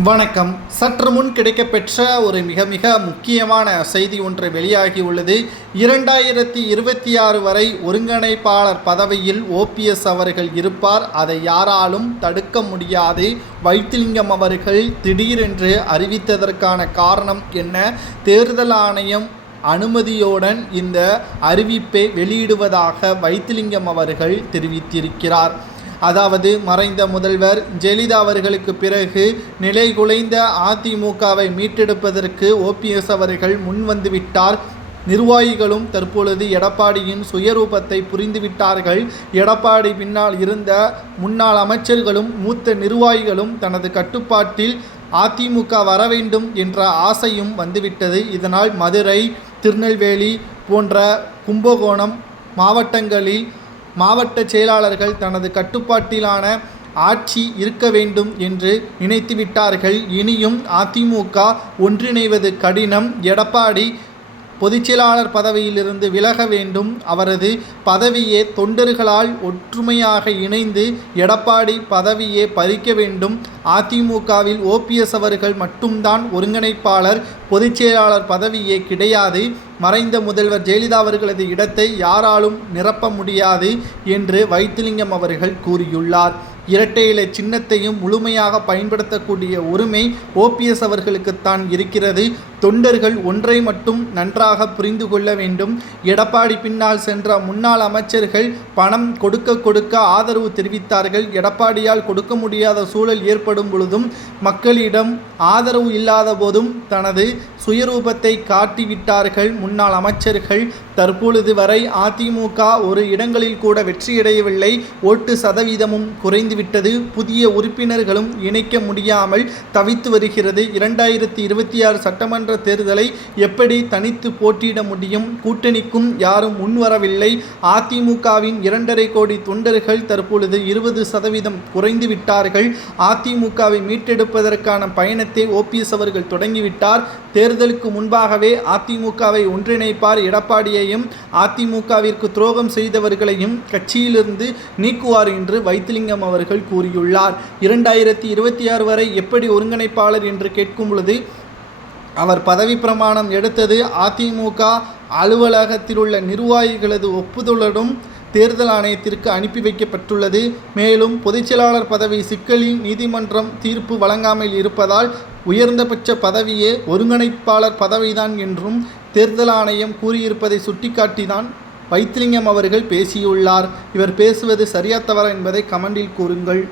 வணக்கம். சற்று முன் கிடைக்கப்பெற்ற ஒரு மிக மிக முக்கியமான செய்தி ஒன்று வெளியாகியுள்ளது. 2026 வரை ஒருங்கிணைப்பாளர் பதவியில் ஓபிஎஸ் அவர்கள் இருப்பார். அதை யாராலும் தடுக்க முடியாது. வைத்திலிங்கம் அவர்கள் திடீரென்று அறிவித்ததற்கான காரணம் என்ன? தேர்தல் ஆணையம் அனுமதியுடன் இந்த அறிவிப்பை வெளியிடுவதாக வைத்திலிங்கம் அவர்கள் தெரிவித்திருக்கிறார். அதாவது மறைந்த முதல்வர் ஜெயலலிதா அவர்களுக்கு பிறகு நிலைகுலைந்த அதிமுகவை மீட்டெடுப்பதற்கு ஓபிஎஸ் அவர்கள் முன்வந்துவிட்டார். நிர்வாகிகளும் தற்பொழுது எடப்பாடியின் சுயரூபத்தை புரிந்துவிட்டார்கள். எடப்பாடி பின்னால் இருந்த முன்னாள் அமைச்சர்களும் மூத்த நிர்வாகிகளும் தனது கட்டுப்பாட்டில் அதிமுக வர வேண்டும் என்ற ஆசையும் வந்துவிட்டது. இதனால் மதுரை, திருநெல்வேலி போன்ற கும்பகோணம் மாவட்டங்களில் மாவட்ட செயலாளர்கள் தனது கட்டுப்பாட்டிலான ஆட்சி இருக்க வேண்டும் என்று நினைத்துவிட்டார்கள். இனியும் அதிமுக ஒன்றிணைவது கடினம். எடப்பாடி பொதுச்செயலாளர் பதவியிலிருந்து விலக வேண்டும். அவரது பதவியே தொண்டர்களால் ஒற்றுமையாக இணைந்து எடப்பாடி பதவியே பறிக்க வேண்டும். அதிமுகவில் ஓபிஎஸ் அவர்கள் மட்டும்தான் ஒருங்கிணைப்பாளர், பொதுச்செயலாளர் பதவியே கிடையாது. மறைந்த முதல்வர் ஜெயலலிதா அவர்களது இடத்தை யாராலும் நிரப்ப முடியாது என்று வைத்திலிங்கம் அவர்கள் கூறியுள்ளார். இரட்டை இலை சின்னத்தையும் முழுமையாக பயன்படுத்தக்கூடிய உரிமை ஓபிஎஸ் அவர்களுக்குத்தான் இருக்கிறது. தொண்டர்கள் ஒன்றை மட்டும் நன்றாக புரிந்து கொள்ள வேண்டும். எடப்பாடி பின்னால் சென்ற முன்னாள் அமைச்சர்கள் பணம் கொடுக்க ஆதரவு தெரிவித்தார்கள். எடப்பாடியால் கொடுக்க முடியாத சூழல் ஏற்படும் பொழுதும், மக்களிடம் ஆதரவு இல்லாத போதும் தனது சுயரூபத்தை காட்டிவிட்டார்கள் முன்னாள் அமைச்சர்கள். தற்பொழுது வரை அதிமுக ஒரு இடங்களில் கூட வெற்றியடையவில்லை. ஓட்டு சதவீதமும் குறைந்துவிட்டது. புதிய உறுப்பினர்களும் இணைக்க முடியாமல் தவித்து வருகிறது. 2026 சட்டமன்ற தேர்தலை எப்படி தனித்து போட்டியிட முடியும்? கூட்டணிக்கும் யாரும் முன்வரவில்லை. அதிமுகவின் 2.5 கோடி தொண்டர்கள் தற்பொழுது 20% குறைந்து விட்டார்கள். அதிமுகவை மீட்டெடுப்பதற்கான பயணத்தை ஓபிஎஸ் அவர்கள் தொடங்கிவிட்டார். தேர்தலுக்கு முன்பாகவே அதிமுகவை ஒன்றிணைப்பார். எடப்பாடியையும் அதிமுகவிற்கு துரோகம் செய்தவர்களையும் கட்சியிலிருந்து நீக்குவார் என்று வைத்திலிங்கம் அவர்கள் கூறியுள்ளார். 2026 வரை எப்படி ஒருங்கிணைப்பாளர் என்று கேட்கும் பொழுது, அவர் பதவி பிரமாணம் எடுத்தது அதிமுக அலுவலகத்தில் உள்ள நிர்வாகிகளது ஒப்புதலுடன் தேர்தல் ஆணையத்திற்கு அனுப்பி வைக்கப்பட்டுள்ளது. மேலும் பொதுச்செயலாளர் பதவி சிக்கலில் நீதிமன்றம் தீர்ப்பு வழங்காமல் இருப்பதால் உயர்ந்தபட்ச பதவியே ஒருங்கிணைப்பாளர் பதவிதான் என்றும் தேர்தல் ஆணையம் கூறியிருப்பதை சுட்டிக்காட்டிதான் வைத்திலிங்கம் அவர்கள் பேசியுள்ளார். இவர் பேசுவது சரியா தவறா என்பதை கமெண்டில் கூறுங்கள்.